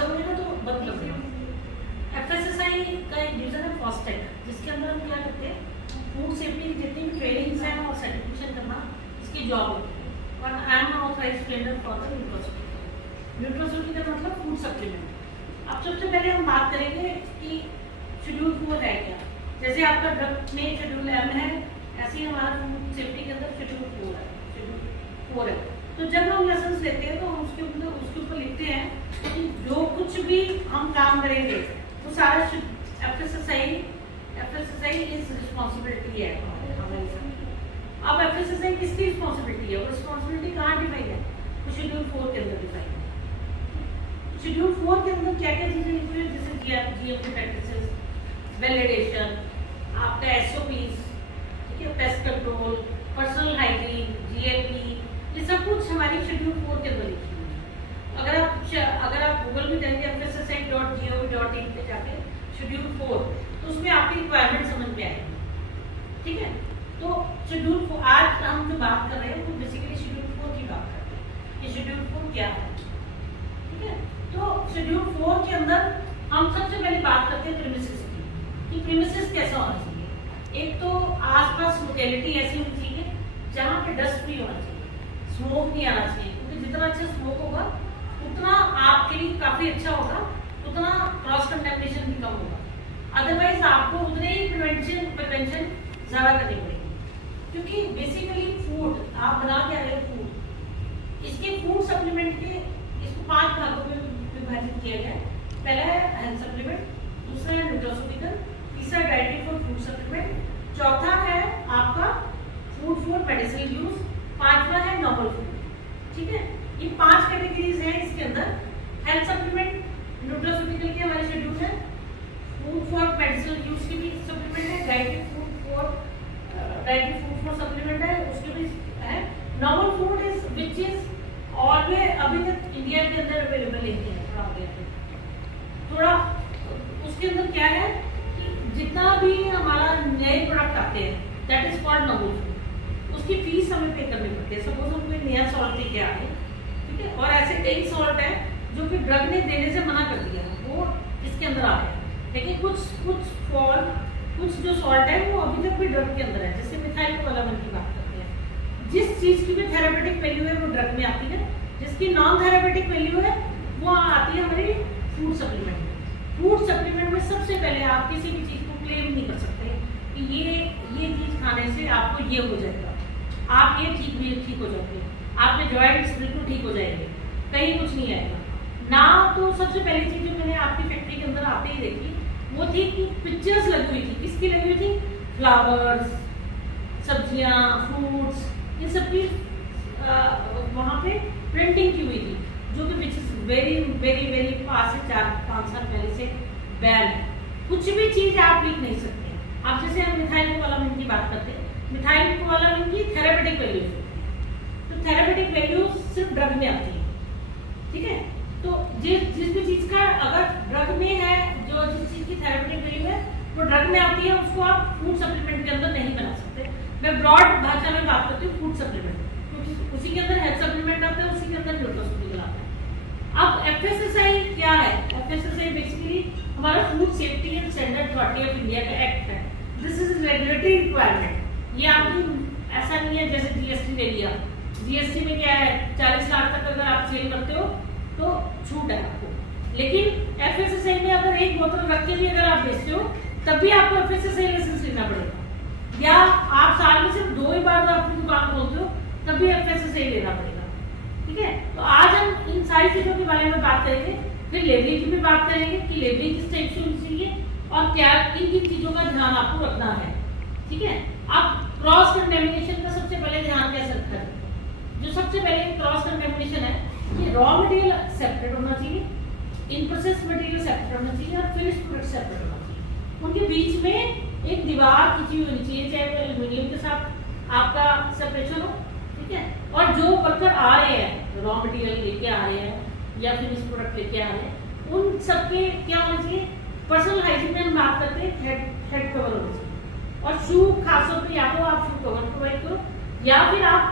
करोगे ना तो बहुत लंबे। एफएसएसआई का एक डिवीजन है फॉस्टेक, जिसके अंदर हम क्या करते हैं, फूड सेफ्टी की जितनी भी ट्रेनिंग्स हैं और सर्टिफिकेशन करना इसकी जॉब होती है। और I am authorised trainer for the nutraceutical. Nutraceutical मतलब फूड सप्लीमेंट। अब सबसे पहले हम बात करेंगे कि शेड्यूल 4 है क्या। जैसे आपका ड्रग में शेड्यूल M है, ऐसे ही हमारा फूड सेफ्टी के अंदर शेड्यूल 4 है। शेड्यूल 4 है, तो जब हम लाइसेंस लेते हैं तो हम उसके ऊपर लिखते हैं कि जो कुछ भी हम काम करेंगे वो सारा एफएसएसआई इज रिस्पॉन्सिबिलिटी है हमारी साथ। अब एफएसएसआई किसकी रिस्पॉन्सिबिलिटी है, वो रिस्पॉन्सिबिलिटी कहाँ डिफाइन है, तो शेड्यूल 4 के अंदर डिफाइन है। शेड्यूल 4 के अंदर क्या क्या चीजें लिखी हुई है, जैसे जीएमपी प्रैक्टिसेस, वैलिडेशन, आपका एसओपीज, ठीक है, pest control, personal hygiene, GLP, ये सब कुछ हमारी शेड्यूल 4 के अंदर लिखी हुई है। अगर आप गूगल में जाएंगे fssai.gov.in पे जाके शेड्यूल 4, तो उसमें आपकी रिक्वायरमेंट समझ में आएगी, ठीक है। तो शेड्यूल 4 आज हम जो बात कर रहे हैं वो बेसिकली शेड्यूल 4 की बात करते हैं कि शेड्यूल 4 क्या है, ठीक है। तो शेड्यूल 4 के अंदर हम सबसे पहले बात करते हैं प्रीमिसेस की, कि प्रीमिसेस कैसा होना चाहिए। एक तो आसपास लोकेलिटी ऐसी होनी चाहिए जहाँ पे डस्ट फ्री होना चाहिए, स्मोक नहीं आना चाहिए, क्योंकि जितना अच्छा स्मोक होगा उतना आपके लिए काफी अच्छा होगा, उतना क्रॉस कंटेमिनेशन भी कम होगा। अदरवाइज आपको उतने ही प्रिवेंशन ज्यादा करनी पड़ेगी, क्योंकि बेसिकली फूड आप बना क्या रहे हो, फूड, इसके फूड सप्लीमेंट के इसको 5 भागों में विभाजित किया गया है। पहला है हेल्थ सप्लीमेंट, दूसरा है न्यूट्रोसिटिकल, तीसरा डाइटरी फॉर फूड सप्लीमेंट, चौथा है आपका फूड फॉर मेडिसिनल यूज, पांचवा है नॉर्मल फूड, ठीक है। ये 5 कैटेगरीज हैं इसके अंदर। हेल्थ सप्लीमेंट न्यूट्रोसिटिकल के हमारे शेड्यूल है, फूड फॉर मेडिसिनल यूज की भी सप्लीमेंट है, डाइटरी फूड फॉर सप्लीमेंट है, उसके भी है। Normal food is which is always अभी तक इंडिया के अंदर अवेलेबल नहीं है, थोड़ा उसके अंदर क्या है कि जितना भी हमारा नए प्रोडक्ट आते हैं that is called normal food, उसकी फीस हमें पे करनी पड़ती है। सपोज हम कोई नया सॉल्ट लेके आ गए, ठीक है, और ऐसे कई सॉल्ट है जो कि ड्रग ने देने से मना कर दिया, वो इसके अंदर आ गया। लेकिन कुछ जो सॉल्ट है वो अभी तक भी ड्रग के अंदर है, जैसे मिथाइल कोलामिन की बात करते हैं। जिस चीज की भी थेरापेटिक वैल्यू है वो ड्रग में आती है, जिसकी नॉन थेरापेटिक वैल्यू है वो आती है हमारी फूड सप्लीमेंट में। फूड सप्लीमेंट में सबसे पहले आप किसी भी चीज को क्लेम नहीं कर सकते कि ये चीज खाने से आपको ये हो जाएगा, आप ये ठीक हो जाओगे, आपके जॉइंट्स बिल्कुल ठीक हो जाएंगे, कहीं कुछ नहीं आएगा ना। तो सबसे पहली चीज जो मैंने आपकी फैक्ट्री के अंदर आते ही देखी वो थी कि पिक्चर्स लगी हुई थी। किसकी लगी हुई थी? फ्लावर्स, सब्जियां, फ्रूट्स, इन सब की वहाँ पे प्रिंटिंग की हुई थी, जो कि which is very very very 5 से 4-5 साल पहले से बैन है। कुछ भी चीज आप लिख नहीं सकते। आप जैसे हम मिथाइल कोलामिन की बात करते हैं, मिथाइल कोलामिन की थेरापेटिक वैल्यूज होती है, तो थेरापेटिक वैल्यूज सिर्फ ड्रग में आती है, ठीक है। तो जिस भी चीज का अगर ड्रग में है, जिस चीज की थेरापेटिक वैल्यू है वो ड्रग में आती है, उसको आप फूड सप्लीमेंट के अंदर नहीं बना सकते। मैं ब्रॉड भाषा में बात करती हूँ फूड सप्लीमेंट, क्योंकि उसी के अंदर हेल्थ सप्लीमेंट आता है, उसी के अंदर न्यूट्रोसिटिकल आता है। अब एफएसएसआई क्या है? एफएसएसआई बेसिकली हमारा food safety and standard authority of India का एक्ट है। This is regulatory requirement. ये आपकी ऐसा नहीं है जैसे जीएसटी ले लिया, जीएसटी में क्या है 40 लाख तक अगर आप सेल करते हो तो छूट है आपको, लेकिन एफएसएसआई में अगर एक बोतल रख के भी अगर आप बेचते हो तब भी आपको एफएसएसआई लाइसेंस लेना पड़ेगा, या आप साल में सिर्फ 2 ही बार अपनी दुकान खोलते हो तब भी एफएसएसआई लेना पड़ेगा, ठीक है। तो आज हम इन सारी चीजों के बारे में बात करेंगे, फिर लेबलिंग की भी बात करेंगे कि लेबलिंग किस टाइप से होनी चाहिए और क्या किन चीजों का ध्यान आपको रखना है, ठीक है। अब क्रॉस कंटेमिनेशन का सबसे पहले ध्यान कैसे रखना है? जो सबसे पहले क्रॉस कंटेमिनेशन है कि रॉ मटेरियल सेपरेट होना चाहिए, इन प्रोसेस मटेरियल सेपरेट होना चाहिए और फिनिश प्रोडक्ट सेपरेट होना चाहिए। उनके बीच में एक दीवार खींची होनी चाहिए, चाहे वो एल्यूमिनियम के साथ आपका सेपरेशन हो, ठीक है। और जो वर्कर आ रहे हैं रॉ मटेरियल लेके आ रहे हैं या फिनिश प्रोडक्ट लेके आ रहे हैं, उन सबके क्या होना चाहिए? पर्सनल हाइजीन में हम बात करते हैं हेड कवर होना चाहिए, और शू खासतौर पर या तो आप शू कवर प्रोवाइड करो या फिर आप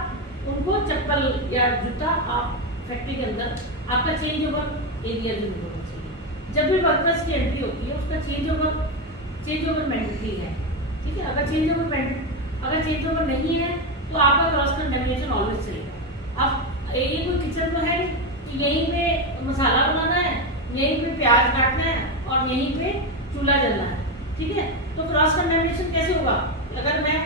उनको चप्पल या जूता आप फैक्ट्री के अंदर आपका चेंज ओवर एरिया भी होना चाहिए। जब भी वर्कर्स की एंट्री होती है उसका चेंज ओवर मैंडेटरी है, ठीक है। अगर चेंज ओवर नहीं है तो आपका क्रॉस कंटेमिनेशन ऑलवेज चलेगा। अब ये कोई किचन तो है नहीं कि यहीं पे मसाला बनाना है, यहीं पे प्याज काटना है और यहीं पे चूल्हा जलना है, ठीक है। तो क्रॉस कंटेमिनेशन कैसे होगा? अगर मैं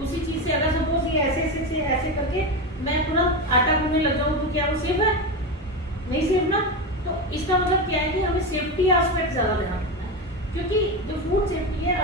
उसी चीज से अगर सपोज ये ऐसे करके मैं पूरा आटा गूंदने लग जाऊँ तो क्या वो सेफ है? नहीं सेफ ना। तो इसका मतलब क्या है कि हमें सेफ्टी एस्पेक्ट ज्यादा ध्यान रखना है, क्योंकि जो फूड सेफ्टी है